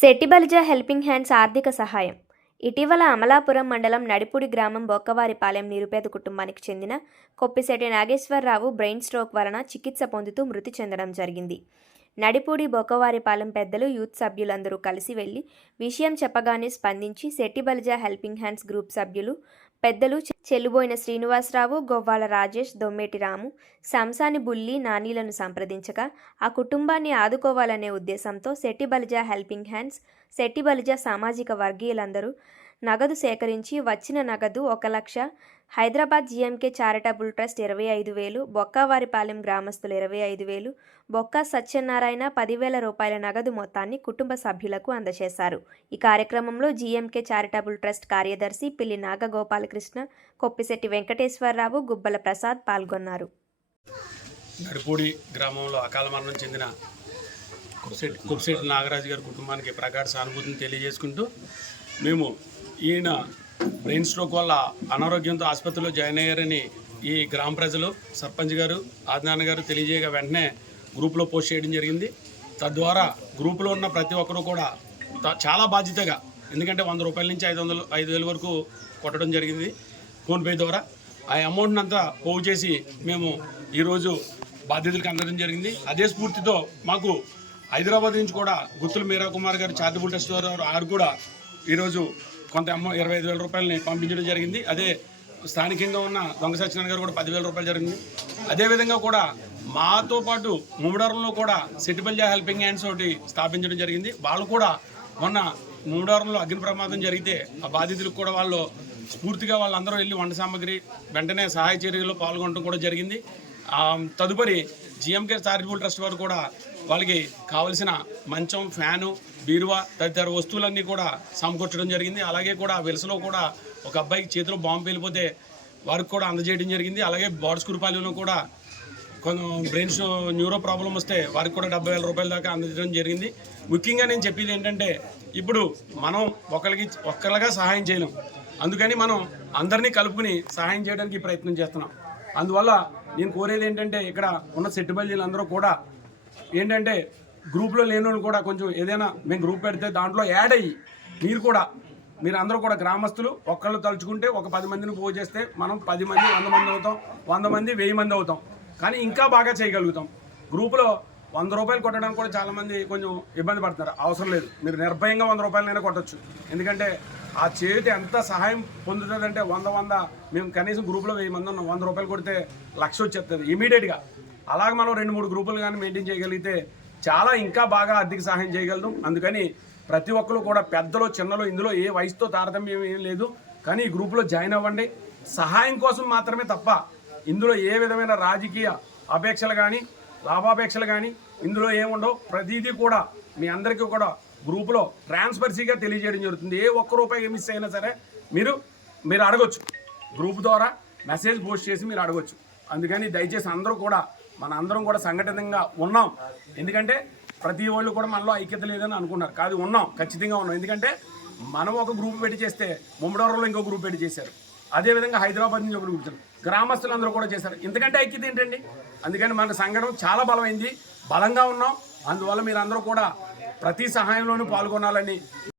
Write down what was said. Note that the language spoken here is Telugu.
సెట్టిబలిజ హెల్పింగ్ హ్యాండ్స్ ఆర్థిక సహాయం. ఇటీవల అమలాపురం మండలం నడిపూడి గ్రామం బొక్కవారిపాలెం నిరుపేద కుటుంబానికి చెందిన కొప్పిశెట్టి నాగేశ్వరరావు బ్రెయిన్ స్ట్రోక్ వలన చికిత్స పొందుతూ మృతి చెందడం జరిగింది. నడిపూడి బొక్కవారిపాలెం పెద్దలు, యూత్ సభ్యులందరూ కలిసి వెళ్లి విషయం చెప్పగానే స్పందించి సెట్టిబలిజ హెల్పింగ్ హ్యాండ్స్ గ్రూప్ సభ్యులు, పెద్దలు చెల్లుబోయిన శ్రీనివాసరావు, గొవ్వాల రాజేష్, దొమ్మేటి రాము, సంసాని బుల్లి, నానీలను సంప్రదించగా ఆ కుటుంబాన్ని ఆదుకోవాలనే ఉద్దేశంతో సెట్టిబలిజ హెల్పింగ్ హ్యాండ్స్, సెట్టిబలిజ సామాజిక వర్గీయులందరూ నగదు సేకరించి వచ్చిన నగదు 1,00,000, హైదరాబాద్ జీఎంకే చారిటబుల్ ట్రస్ట్ 25,000, బొక్కవారిపాలెం గ్రామస్తులు 25,000, బొక్క సత్యనారాయణ 10,000 రూపాయల నగదు మొత్తాన్ని కుటుంబ సభ్యులకు అందజేశారు. ఈ కార్యక్రమంలో జీఎంకే చారిటబుల్ ట్రస్ట్ కార్యదర్శి పిల్లి నాగగోపాలకృష్ణ, కొప్పిశెట్టి వెంకటేశ్వరరావు, గుబ్బల ప్రసాద్ పాల్గొన్నారు. నడిపూడి గ్రామంలో అకాల మరణం చెందిన కొప్పిశెట్టి నాగరాజు గారి కుటుంబానికి ప్రగాఢ సానుభూతిని తెలియజేసుకుంటూ, మేము ఈయన బ్రెయిన్ స్ట్రోక్ వల్ల అనారోగ్యంతో ఆసుపత్రిలో జాయిన్ అయ్యారని ఈ గ్రామ ప్రజలు, సర్పంచ్ గారు, ఆదినారాయణ గారు తెలియజేయగా వెంటనే గ్రూప్లో పోస్ట్ చేయడం జరిగింది. తద్వారా గ్రూపులో ఉన్న ప్రతి ఒక్కరూ కూడా చాలా బాధ్యతగా, ఎందుకంటే 100 రూపాయల నుంచి 5,000 వరకు కొట్టడం జరిగింది ఫోన్పే ద్వారా. ఆ అమౌంట్ని అంతా పోగు చేసి మేము ఈరోజు బాధ్యతలకు అందడం జరిగింది. అదే స్ఫూర్తితో మాకు హైదరాబాద్ నుంచి కూడా గుత్తుల మీరా కుమార్ గారు చారిటబుల్ ట్రస్ట్ వారు కూడా ఈరోజు కొంత 25,000 రూపాయలని పంపించడం జరిగింది. అదే స్థానికంగా ఉన్న దొంగ సత్యనారాయణ గారు కూడా 10,000 రూపాయలు జరిగింది. అదేవిధంగా కూడా మాతో పాటు ముమ్మడారంలో కూడా సెట్టిబలిజ హెల్పింగ్ హ్యాండ్స్ ఒకటి స్థాపించడం జరిగింది. వాళ్ళు కూడా మొన్న ముమ్మడారంలో అగ్ని ప్రమాదం జరిగితే ఆ బాధితులకు కూడా వాళ్ళు స్ఫూర్తిగా వాళ్ళందరూ వెళ్ళి వంట సామాగ్రి వెంటనే సహాయ చర్యల్లో పాల్గొనడం కూడా జరిగింది. తదుపరి జీఎంకే చారిటబుల్ ట్రస్ట్ వారు కూడా వాళ్ళకి కావలసిన మంచం, ఫ్యాను, బీరువా తదితర వస్తువులన్నీ కూడా సమకూర్చడం జరిగింది. అలాగే కూడా వెలుసలో కూడా ఒక అబ్బాయికి చేతిలో బాంబు వెళ్ళిపోతే వారికి కూడా అందజేయడం జరిగింది. అలాగే బోర్డ్స్కూరుపాలెంలో కూడా కొంచెం బ్రెయిన్స్ న్యూరో ప్రాబ్లం వస్తే వారికి కూడా 70,000 రూపాయల దాకా అందజేయడం జరిగింది. ముఖ్యంగా నేను చెప్పేది ఏంటంటే, ఇప్పుడు మనం ఒక్కరిగా సహాయం చేయలేం. అందుకని మనం అందరినీ కలుపుకుని సహాయం చేయడానికి ప్రయత్నం చేస్తున్నాం. అందువల్ల నేను కోరేది ఏంటంటే, ఇక్కడ ఉన్న సెట్టిబలిజీలందరూ కూడా ఏంటంటే, గ్రూప్లో లేని వాళ్ళు కూడా కొంచెం ఏదైనా మేము గ్రూప్ పెడితే దాంట్లో యాడ్ అయ్యి మీరు అందరూ కూడా గ్రామస్తులు ఒక్కళ్ళు తలుచుకుంటే ఒక 10 మందిని పోగు చేస్తే మనం 10 మంది 100 మంది అవుతాం, 100 మంది 1000 మంది అవుతాం. కానీ ఇంకా బాగా చేయగలుగుతాం. గ్రూపులో 100 రూపాయలు కొట్టడానికి కూడా చాలామంది కొంచెం ఇబ్బంది పడుతున్నారు. అవసరం లేదు, మీరు నిర్భయంగా 100 రూపాయలైనా కొట్టచ్చు. ఎందుకంటే ఆ చేతి ఎంత సహాయం పొందుతుందంటే 100 మేము కనీసం గ్రూప్లో 1000 మంది ఉన్నాం. 100 రూపాయలు కొడితే 1,00,000 వచ్చేస్తుంది ఇమీడియట్గా. అలాగే మనం 2-3 గ్రూపులు కానీ మెయింటైన్ చేయగలిగితే చాలా ఇంకా బాగా ఆర్థిక సహాయం చేయగలుగుతాం. అందుకని ప్రతి ఒక్కరు కూడా పెద్దలు, చిన్నలు, ఇందులో ఏ వయసుతో తారతమ్యం ఏం లేదు. కానీ ఈ గ్రూపులో జాయిన్ అవ్వండి, సహాయం కోసం మాత్రమే తప్ప ఇందులో ఏ విధమైన రాజకీయ అపేక్షలు కానీ లాభాపేక్షలు కానీ ఇందులో ఏముండవు. ప్రతిదీ కూడా మీ అందరికీ కూడా గ్రూపులో ట్రాన్స్పరెన్సీగా తెలియజేయడం జరుగుతుంది. ఏ ఒక్క రూపాయి మిస్ అయినా సరే మీరు అడగొచ్చు, గ్రూప్ ద్వారా మెసేజ్ పోస్ట్ చేసి మీరు అడగొచ్చు. అందుకని దయచేసి అందరూ కూడా అందరం కూడా సంఘటితంగా ఉన్నాం. ఎందుకంటే ప్రతి వాళ్ళు కూడా మనలో ఐక్యత లేదని అనుకున్నారు, కాదు ఉన్నాం, ఖచ్చితంగా ఉన్నాం. ఎందుకంటే మనం ఒక గ్రూప్ పెట్టి చేస్తే ముమ్మడవరంలో ఇంకో గ్రూప్ పెట్టి చేశారు, అదేవిధంగా హైదరాబాద్ నుంచి ఒక గ్రూప్, గ్రామస్తులందరూ కూడా చేశారు. ఎందుకంటే ఐక్యత ఏంటండి? అందుకని మన సంఘటన చాలా బలమైంది, బలంగా ఉన్నాం. అందువల్ల మీరందరూ కూడా ప్రతి సహాయంలోనూ పాల్గొనాలని